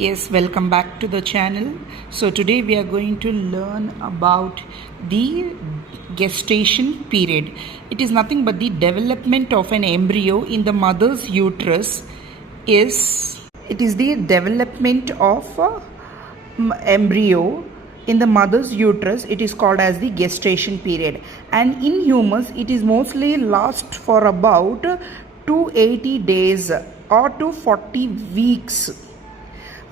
Yes, welcome back to the channel. So today we are going to learn about the gestation period. It is nothing but the development of an embryo in the mother's uterus. It is the development of embryo in the mother's uterus. It is called as the gestation period, and in humans it is mostly lasts for about 280 days or to 40 weeks.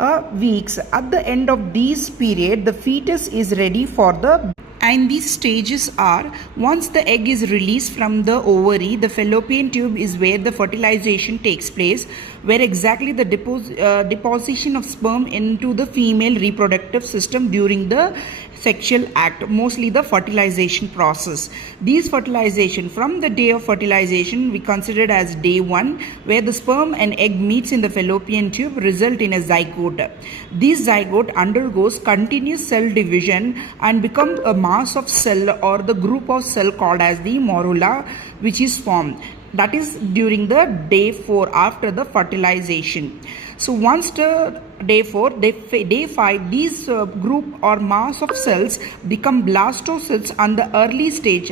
At the end of this period, the fetus is ready for the, and these stages are: once the egg is released from the ovary, the fallopian tube is where the fertilization takes place, where exactly the deposition of sperm into the female reproductive system during the sexual act, mostly the fertilization process. These fertilization, from the day of fertilization, we considered as day 1, where the sperm and egg meets in the fallopian tube, result in a zygote. This zygote undergoes continuous cell division and become a mass of cell or the group of cell called as the morula, which is formed. That is during the day 4 after the fertilization. So once the day 4, day 5, these group or mass of cells become blastocysts on the early stage,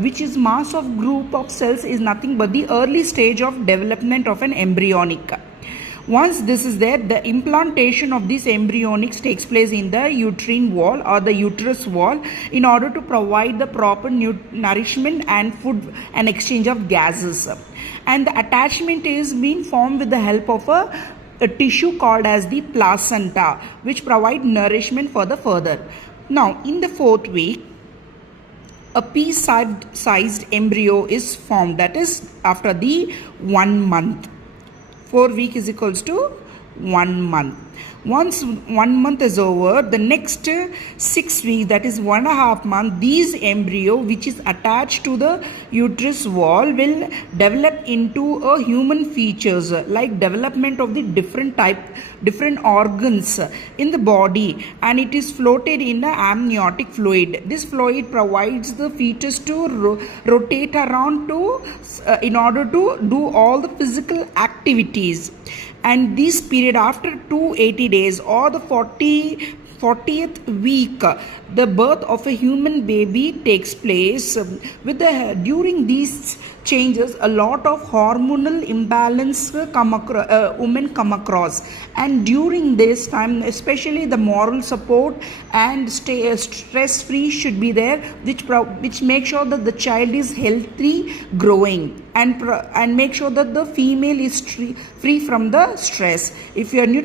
which is mass of group of cells is nothing but the early stage of development of an embryonic. Once this is there, the implantation of these embryonics takes place in the uterine wall or the uterus wall in order to provide the proper nourishment and food and exchange of gases. And the attachment is being formed with the help of a tissue called as the placenta, which provide nourishment for the further. Now, in the 4th week, a pea-sized embryo is formed, that is after the 1 month. 4 weeks is equals to 1 month. Once 1 month is over, the next 6 weeks, that is 1.5 months, these embryo which is attached to the uterus wall will develop into a human features, like development of the different organs in the body, and it is floated in the amniotic fluid. This fluid provides the fetus to rotate around in order to do all the physical activities. And this period, after 280 days or the 40th week, the birth of a human baby takes place. During these changes, a lot of hormonal imbalance women come across, and during this time, especially the moral support and stress free should be there, which make sure that the child is healthy growing, and make sure that the female is free from the stress. If you are new